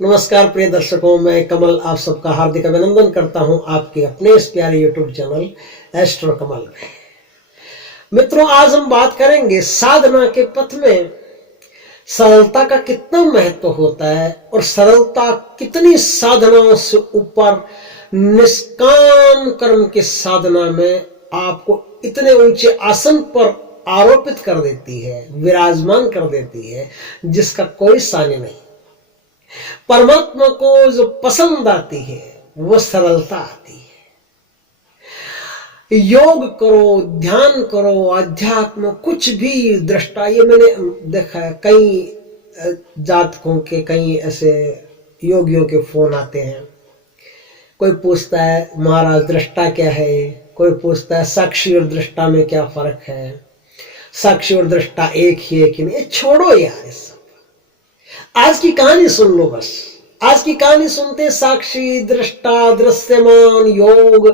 नमस्कार प्रिय दर्शकों, मैं कमल आप सबका हार्दिक अभिनंदन करता हूं आपके अपने इस प्यारे यूट्यूब चैनल एस्ट्रो कमल में। मित्रों, आज हम बात करेंगे साधना के पथ में सरलता का कितना महत्व होता है और सरलता कितनी साधनाओं से ऊपर निष्काम कर्म की साधना में आपको इतने ऊंचे आसन पर आरोपित कर देती है, विराजमान कर देती है, जिसका कोई सानी नहीं। परमात्मा को जो पसंद आती है वो सरलता आती है। योग करो, ध्यान करो, अध्यात्म कुछ भी दृष्टा, ये मैंने देखा है कई जातकों के, कई ऐसे योगियों के फोन आते हैं। कोई पूछता है महाराज दृष्टा क्या है, कोई पूछता है साक्षी और दृष्टा में क्या फर्क है, साक्षी और दृष्टा एक ही है कि नहीं। छोड़ो यार ये सब, आज की कहानी सुन लो बस। आज की कहानी सुनते साक्षी, दृष्टा, दृश्यमान, योग,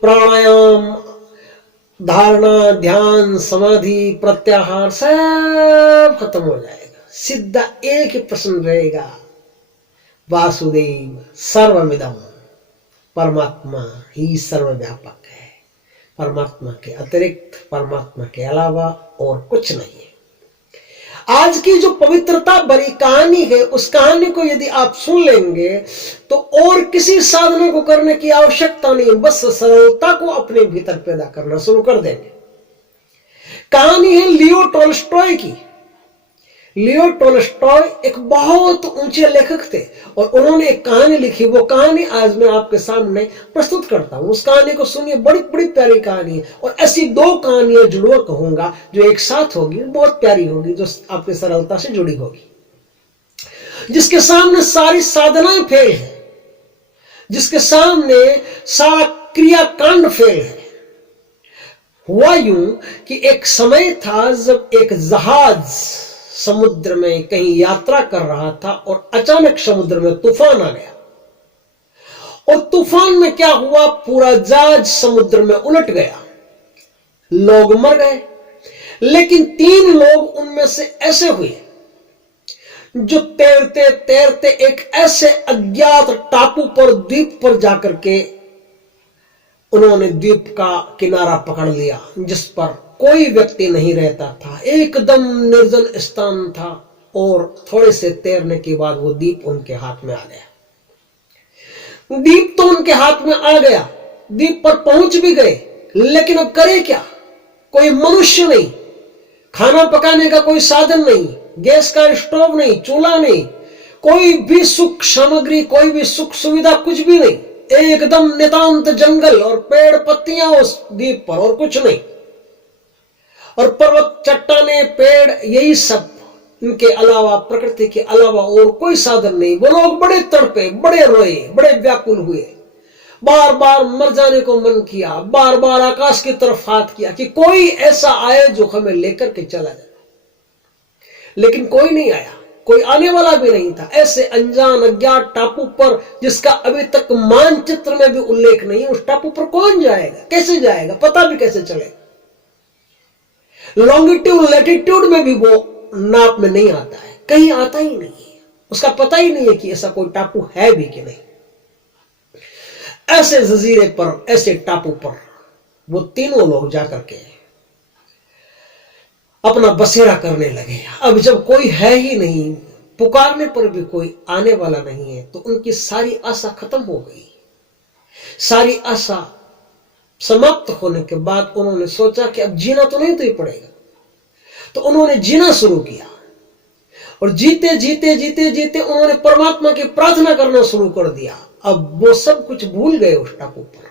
प्राणायाम, धारणा, ध्यान, समाधि, प्रत्याहार सब खत्म हो जाएगा। सीधा एक ही प्रश्न रहेगा, वासुदेव सर्वमिदं, परमात्मा ही सर्वव्यापक है। परमात्मा के अतिरिक्त, परमात्मा के अलावा और कुछ नहीं है। आज की जो पवित्रता भरी कहानी है, उस कहानी को यदि आप सुन लेंगे तो और किसी साधना को करने की आवश्यकता नहीं, बस सरलता को अपने भीतर पैदा करना शुरू कर देंगे। कहानी है लियो टोल्स्टॉय की। लियो टोल्स्टॉय एक बहुत ऊंचे लेखक थे और उन्होंने एक कहानी लिखी। वो कहानी आज मैं आपके सामने प्रस्तुत करता हूं। उस कहानी को सुनिए, बड़ी बड़ी प्यारी कहानी है। और ऐसी दो कहानियां जुड़वा कहूंगा जो एक साथ होगी, बहुत प्यारी होगी, जो आपकी सरलता से जुड़ी होगी, जिसके सामने सारी साधनाएं फेल है, जिसके सामने सारा क्रियाकांड फेल है। हुआ यूं कि एक समय था जब एक जहाज समुद्र में कहीं यात्रा कर रहा था और अचानक समुद्र में तूफान आ गया। और तूफान में क्या हुआ, पूरा जहाज समुद्र में उलट गया, लोग मर गए। लेकिन 3 लोग उनमें से ऐसे हुए जो तैरते तैरते एक ऐसे अज्ञात टापू पर, द्वीप पर जाकर के उन्होंने द्वीप का किनारा पकड़ लिया, जिस पर कोई व्यक्ति नहीं रहता था। एकदम निर्जन स्थान था और थोड़े से तैरने के बाद वो द्वीप उनके हाथ में आ गया। द्वीप तो उनके हाथ में आ गया, द्वीप पर पहुंच भी गए, लेकिन अब करे क्या? कोई मनुष्य नहीं, खाना पकाने का कोई साधन नहीं, गैस का स्टोव नहीं, चूल्हा नहीं, कोई भी सुख सामग्री, कोई भी सुख सुविधा, कुछ भी नहीं। एकदम नितांत जंगल और पेड़ पत्तियां उस द्वीप पर, और कुछ नहीं। और पर्वत, चट्टाने, पेड़, यही सब, इनके अलावा, प्रकृति के अलावा और कोई साधन नहीं। वो लोग बड़े तड़पे, बड़े रोए, बड़े व्याकुल हुए, बार बार मर जाने को मन किया, बार बार आकाश की तरफ हाथ किया कि कोई ऐसा आए जो हमें लेकर के चला जाए। लेकिन कोई नहीं आया, कोई आने वाला भी नहीं था। ऐसे अनजान अज्ञात टापू पर, जिसका अभी तक मानचित्र में भी उल्लेख नहीं है, उस टापू पर कौन जाएगा, कैसे जाएगा, पता भी कैसे चलेगा? लॉन्गिट्यूड लैटिट्यूड में भी वो नाप में नहीं आता है, कहीं आता ही नहीं है, उसका पता ही नहीं है कि ऐसा कोई टापू है भी कि नहीं। ऐसे जजीरे पर, ऐसे टापू पर वो तीनों लोग जाकर के अपना बसेरा करने लगे। अब जब कोई है ही नहीं, पुकारने पर भी कोई आने वाला नहीं है, तो उनकी सारी आशा खत्म हो गई। सारी आशा समाप्त होने के बाद उन्होंने सोचा कि अब जीना तो नहीं तो ही पड़ेगा। तो उन्होंने जीना शुरू किया और जीते जीते जीते जीते उन्होंने परमात्मा की प्रार्थना करना शुरू कर दिया। अब वो सब कुछ भूल गए उस टापू पर,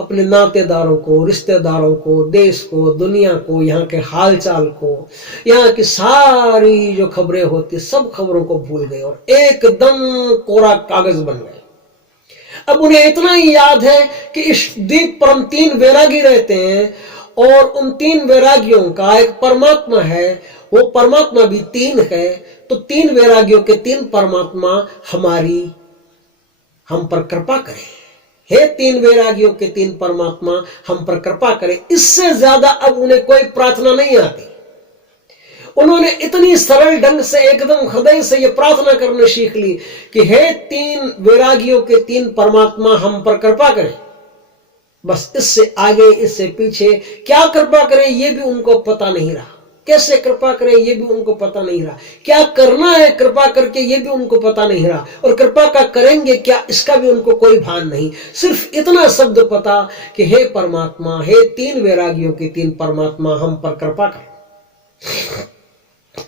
अपने नातेदारों को, रिश्तेदारों को, देश को, दुनिया को, यहाँ के हालचाल को, यहाँ की सारी जो खबरें होती, सब खबरों को भूल गए और एकदम कोरा कागज बन गए। अब उन्हें इतना ही याद है कि इस द्वीप पर हम 3 वैरागी रहते हैं और उन 3 वैरागियों का एक परमात्मा है, वो परमात्मा भी 3 है। तो 3 वैरागियों के 3 परमात्मा हम पर कृपा करें। हे 3 वैरागियों के 3 परमात्मा हम पर कृपा करें। इससे ज्यादा अब उन्हें कोई प्रार्थना नहीं आती। उन्होंने इतनी सरल ढंग से एकदम हृदय से ये प्रार्थना करने सीख ली कि हे तीन वैरागियों के तीन परमात्मा, हम पर कृपा करें। बस इससे आगे इससे पीछे क्या कृपा करें ये भी उनको पता नहीं रहा, कैसे कृपा करें ये भी उनको पता नहीं रहा, क्या करना है कृपा करके ये भी उनको पता नहीं रहा, और कृपा का करेंगे क्या इसका भी उनको कोई भान नहीं। सिर्फ इतना शब्द पता कि हे परमात्मा, हे तीन वैरागियों के तीन परमात्मा, हम पर कृपा कर।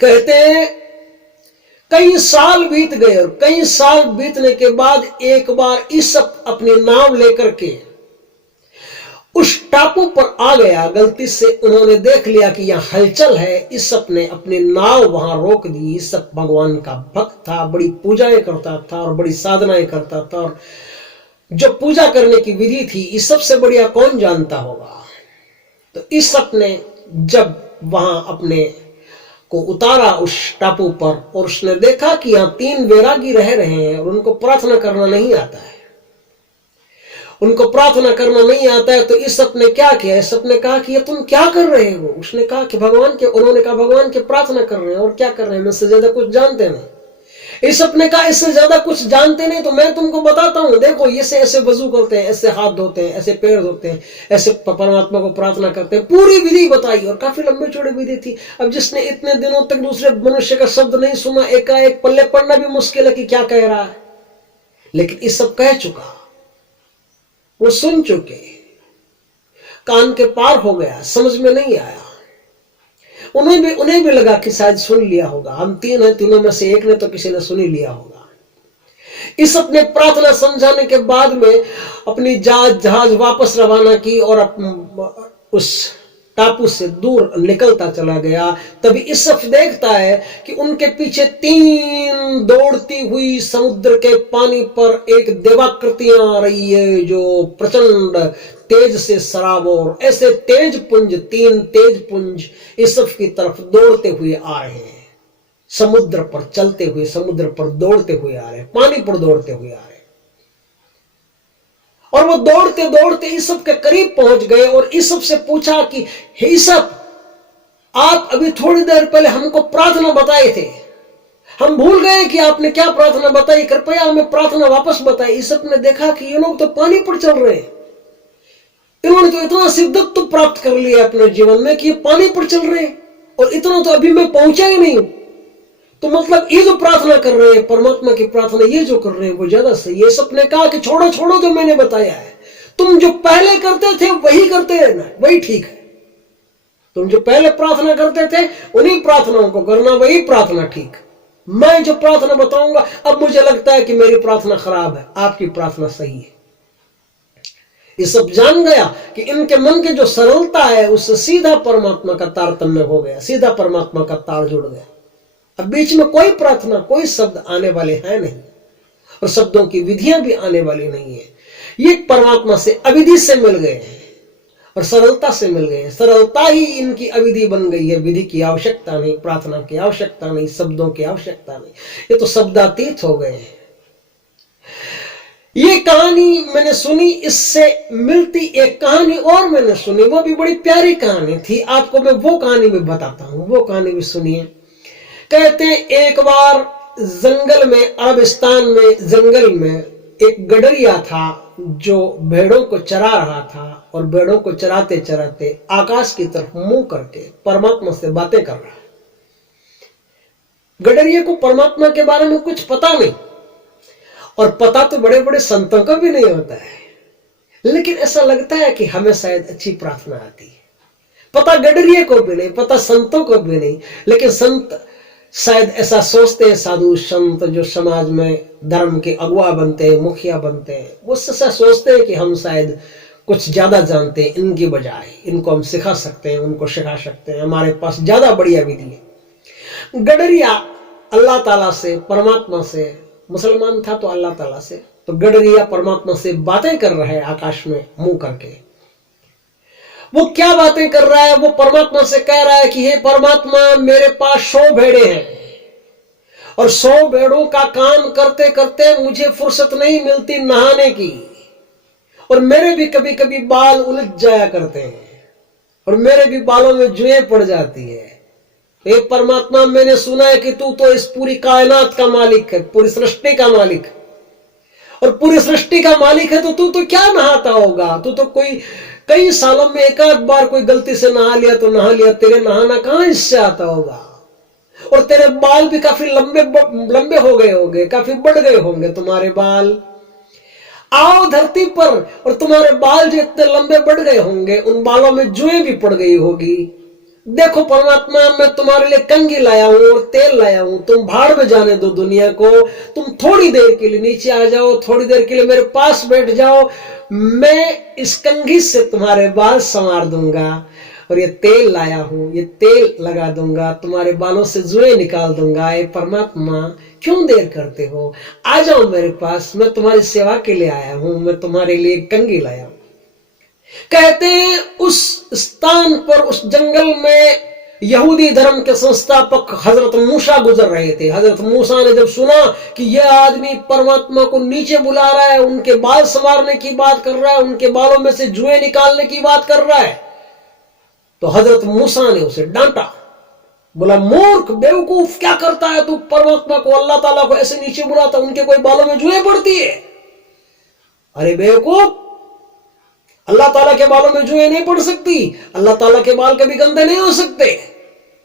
कहते हैं कई साल बीत गए, और कई साल बीतने के बाद एक बार ईसप अपनी नाव लेकर के उस टापू पर आ गया। गलती से उन्होंने देख लिया कि यहां हलचल है। ईसप ने अपनी नाव वहां रोक दी। ईसप भगवान का भक्त था, बड़ी पूजाएं करता था और बड़ी साधनाएं करता था, और जो पूजा करने की विधि थी ईसप से बढ़िया कौन जानता होगा। तो ईसप ने जब वहां अपने को उतारा उस टापू पर, और उसने देखा कि यहां तीन वैरागी रह रहे हैं और उनको प्रार्थना करना नहीं आता है, उनको प्रार्थना करना नहीं आता है। तो ईसप ने क्या किया, ईसप ने कहा कि ये तुम क्या कर रहे हो। उसने कहा कि भगवान के, उन्होंने कहा भगवान के प्रार्थना कर रहे हैं, और क्या कर रहे हैं, मुझसे ज्यादा कुछ जानते नहीं। ईसप ने कहा इससे ज्यादा कुछ जानते नहीं तो मैं तुमको बताता हूं, देखो ऐसे ऐसे वजू करते हैं, ऐसे हाथ धोते हैं, ऐसे पैर धोते हैं, ऐसे परमात्मा को प्रार्थना करते हैं। पूरी विधि बताई, और काफी लंबी चौड़ी विधि थी। अब जिसने इतने दिनों तक दूसरे मनुष्य का शब्द नहीं सुना, एकाएक पल्ले पड़ना भी मुश्किल है कि क्या कह रहा है, लेकिन ईसप कह चुका, वो सुन चुके, कान के पार हो गया, समझ में नहीं आया। उन्हें भी लगा कि शायद सुन लिया होगा, हम तीन हैं, तीनों में से एक ने तो किसी ने सुन ही लिया होगा। ईसप ने प्रार्थना समझाने के बाद में अपनी जहाज वापस रवाना की और उस टापू से दूर निकलता चला गया। तभी ईसप देखता है कि उनके पीछे तीन दौड़ती हुई समुद्र के पानी पर एक देवाकृतियां आ रही है, जो प्रचंड तेज से सराबोर, ऐसे तेज पुंज, तीन तेज पुंज ईसप की तरफ दौड़ते हुए आ रहे हैं। समुद्र पर चलते हुए, समुद्र पर दौड़ते हुए आ रहे हैं, पानी पर दौड़ते हुए आ रहे हैं। और वो दौड़ते दौड़ते ईसप के करीब पहुंच गए और ईसप से पूछा कि हे ईसप, आप अभी थोड़ी देर पहले हमको प्रार्थना बताए थे, हम भूल गए कि आपने क्या प्रार्थना बताई, कृपया हमें प्रार्थना वापस बताए। ईसप ने देखा कि ये लोग तो पानी पर चल रहे हैं, इन्होंने तो इतना सिद्धत्व प्राप्त कर लिया अपने जीवन में कि ये पानी पर चल रहे हैं, और इतना तो अभी मैं पहुंचा ही नहीं हूं। तो मतलब ये जो प्रार्थना कर रहे हैं, परमात्मा की प्रार्थना ये जो कर रहे हैं वो ज्यादा सही है। ईसप ने कहा कि छोड़ो छोड़ो जो मैंने बताया है, तुम जो पहले करते थे वही करते रहना, वही ठीक है। तुम जो पहले प्रार्थना करते थे उन्हीं प्रार्थनाओं को करना, वही प्रार्थना ठीक। मैं जो प्रार्थना बताऊंगा, अब मुझे लगता है कि मेरी प्रार्थना खराब है, आपकी प्रार्थना सही है। ये सब जान गया कि इनके मन की जो सरलता है उससे सीधा परमात्मा का तारतम्य हो गया, सीधा परमात्मा का तार जुड़ गया। अब बीच में कोई प्रार्थना, कोई शब्द आने वाले हैं नहीं, और शब्दों की विधियां भी आने वाली नहीं है। ये परमात्मा से अविधि से मिल गए हैं और सरलता से मिल गए हैं। सरलता ही इनकी अविधि बन गई है। विधि की आवश्यकता नहीं, प्रार्थना की आवश्यकता नहीं, शब्दों की आवश्यकता नहीं, ये तो शब्दातीत हो गए हैं। ये कहानी मैंने सुनी, इससे मिलती एक कहानी और मैंने सुनी, वो भी बड़ी प्यारी कहानी थी। आपको मैं वो कहानी भी बताता हूं, वो कहानी भी सुनिए। कहते हैं एक बार जंगल में, अरबिस्तान में जंगल में एक गडरिया था जो भेड़ों को चरा रहा था, और भेड़ों को चराते चराते आकाश की तरफ मुंह करके परमात्मा से बातें कर रहा है। गडरिया को परमात्मा के बारे में कुछ पता नहीं, और पता तो बड़े बड़े संतों को भी नहीं होता है, लेकिन ऐसा लगता है कि हमें शायद अच्छी प्रार्थना आती है। पता गडरिया को भी नहीं, पता संतों को भी नहीं, लेकिन संत शायद ऐसा सोचते हैं, साधु संत जो समाज में धर्म के अगुआ बनते हैं, मुखिया बनते हैं, वो ऐसा सोचते हैं कि हम शायद कुछ ज्यादा जानते हैं इनकी बजाय, इनको हम सिखा सकते हैं, उनको सिखा सकते हैं, हमारे पास ज्यादा बढ़िया विधि है। गडरिया अल्लाह ताला से, परमात्मा से, मुसलमान था तो अल्लाह ताला से, तो गडरिया परमात्मा से बातें कर रहा है आकाश में मुंह करके। वो क्या बातें कर रहा है, वो परमात्मा से कह रहा है कि हे परमात्मा, मेरे पास 100 भेड़े हैं, और 100 भेड़ों का काम करते करते मुझे फुर्सत नहीं मिलती नहाने की, और मेरे भी कभी कभी बाल उलझ जाया करते हैं, और मेरे भी बालों में जुएं पड़ जाती है, हे परमात्मा, मैंने सुना है कि तू तो इस पूरी कायनात का मालिक है, पूरी सृष्टि का मालिक है, और पूरी सृष्टि का मालिक है तो तू तो क्या नहाता होगा? तू तो कोई कई सालों में एक आध बार कोई गलती से नहा लिया तो नहा लिया, तेरे नहाना कहां इससे आता होगा? और तेरे बाल भी काफी लंबे लंबे हो गए होंगे, काफी बढ़ गए होंगे तुम्हारे बाल। आओ धरती पर, और तुम्हारे बाल जो इतने लंबे बढ़ गए होंगे, उन बालों में जुएं भी पड़ गई होगी। देखो परमात्मा, मैं तुम्हारे लिए कंघी लाया हूं और तेल लाया हूं, तुम भाड़ में जाने दो दुनिया को। तुम थोड़ी देर के लिए नीचे आ जाओ, थोड़ी देर के लिए मेरे पास बैठ जाओ, मैं इस कंघी से तुम्हारे बाल संवार दूंगा। और ये तेल लाया हूं, ये तेल लगा दूंगा, तुम्हारे बालों से जुएं निकाल दूंगा। ए परमात्मा, क्यों देर करते हो? आ जाओ मेरे पास, मैं तुम्हारी सेवा के लिए आया हूं, मैं तुम्हारे लिए कंघी लाया हूं। कहते हैं उस स्थान पर, उस जंगल में यहूदी धर्म के संस्थापक हजरत मूसा गुजर रहे थे। हजरत मूसा ने जब सुना कि यह आदमी परमात्मा को नीचे बुला रहा है, उनके बाल संवारने की बात कर रहा है, उनके बालों में से जुएं निकालने की बात कर रहा है, तो हजरत मूसा ने उसे डांटा। बोला, मूर्ख, बेवकूफ, क्या करता है तू? परमात्मा को, अल्लाह ताला को ऐसे नीचे बुलाता, उनके कोई बालों में जुएं पड़ती है? अरे बेवकूफ, अल्लाह ताला के बालों में जुएं नहीं पड़ सकती, अल्लाह ताला के बाल कभी गंदे नहीं हो सकते।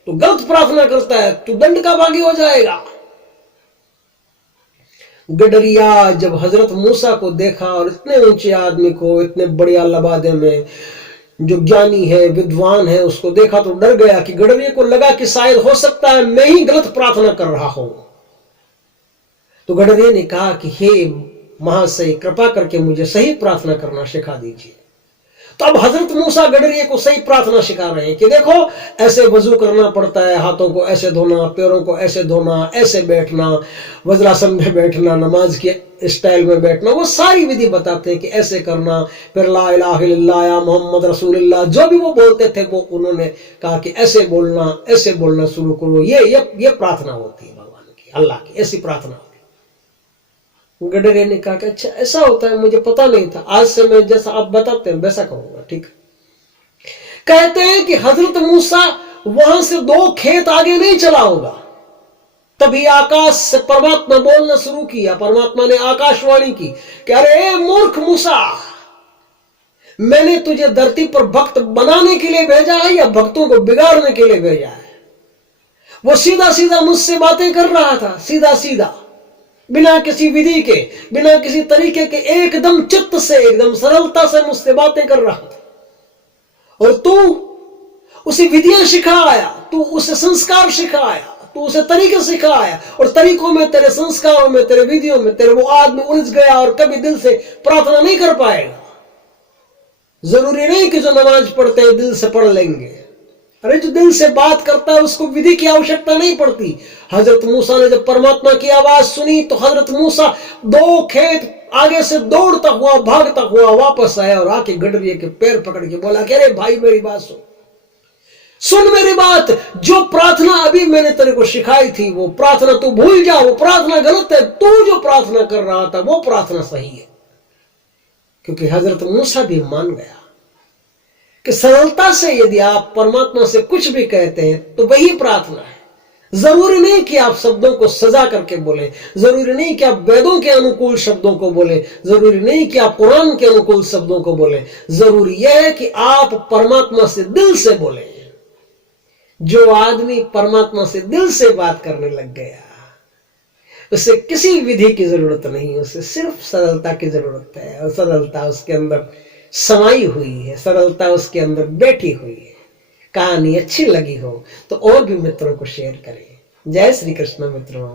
तू गलत प्रार्थना करता है, तू दंड का भागी हो जाएगा। गडरिया जब हजरत मूसा को देखा और इतने ऊंचे आदमी को, इतने बढ़िया लबादे में जो ज्ञानी है, विद्वान है, उसको देखा तो डर गया। कि गडरिये को लगा कि शायद हो सकता है मैं ही गलत प्रार्थना कर रहा हूं। तो गडरिये ने कहा कि हे महाशय, कृपा करके मुझे सही प्रार्थना करना सिखा दीजिए। तो अब हजरत मूसा गडरिये को सही प्रार्थना सिखा रहे हैं कि देखो, ऐसे वजू करना पड़ता है, हाथों को ऐसे धोना, पैरों को ऐसे धोना, ऐसे बैठना, वज्रासन में बैठना, नमाज के स्टाइल में बैठना, वो सारी विधि बताते हैं कि ऐसे करना। फिर ला इलाहा इल्लल्लाह या मोहम्मद रसूलुल्लाह, जो भी वो बोलते थे वो उन्होंने कहा कि ऐसे बोलना शुरू करो। ये प्रार्थना होती है भगवान की, अल्लाह की, ऐसी प्रार्थना होती है। गडरिये ने कहा कि अच्छा ऐसा होता है, मुझे पता नहीं था, आज से मैं जैसा आप बताते हैं वैसा करूंगा। ठीक। कहते हैं कि हजरत मूसा वहां से 2 खेत आगे नहीं चला होगा, तभी आकाश से परमात्मा बोलना शुरू किया। परमात्मा ने आकाशवाणी की कि अरे मूर्ख मूसा, मैंने तुझे धरती पर भक्त बनाने के लिए भेजा है या भक्तों को बिगाड़ने के लिए भेजा है? वो सीधा सीधा मुझसे बातें कर रहा था, सीधा सीधा, बिना किसी विधि के, बिना किसी तरीके के, एकदम चित्त से, एकदम सरलता से मुझसे बातें कर रहा था। और तू उसे विधियां सिखा आया, तू उसे संस्कार सिखा आया, तू उसे तरीके सिखा आया, और तरीकों में, तेरे संस्कारों में, तेरे विधियों में, तेरे वो आदमी उलझ गया और कभी दिल से प्रार्थना नहीं कर पाएगा। जरूरी नहीं कि जो नमाज पढ़ते हैं दिल से पढ़ लेंगे। अरे जो दिल से बात करता है उसको विधि की आवश्यकता नहीं पड़ती। हजरत मूसा ने जब परमात्मा की आवाज सुनी तो हजरत मूसा 2 खेत आगे से दौड़ता हुआ, भागता हुआ वापस आया और आके गडरिये के पैर पकड़ के बोला कि अरे भाई, मेरी बात सुन मेरी बात, जो प्रार्थना अभी मैंने तेरे को सिखाई थी वो प्रार्थना तू भूल जा, वो प्रार्थना गलत है। तू जो प्रार्थना कर रहा था वो प्रार्थना सही है। क्योंकि हजरत मूसा भी मान गया कि सरलता से यदि आप परमात्मा से कुछ भी कहते हैं तो वही प्रार्थना है। जरूरी नहीं कि आप शब्दों को सजा करके बोले, जरूरी नहीं कि आप वेदों के अनुकूल शब्दों को बोले, जरूरी नहीं कि आप कुरान के अनुकूल शब्दों को बोले, जरूरी यह है कि आप परमात्मा से दिल से बोले। जो आदमी परमात्मा से दिल से बात करने लग गया उसे किसी विधि की जरूरत नहीं, उसे सिर्फ सरलता की जरूरत है। और सरलता उसके अंदर समाई हुई है, सरलता उसके अंदर बैठी हुई है। कहानी अच्छी लगी हो तो और भी मित्रों को शेयर करें। जय श्री कृष्ण मित्रों।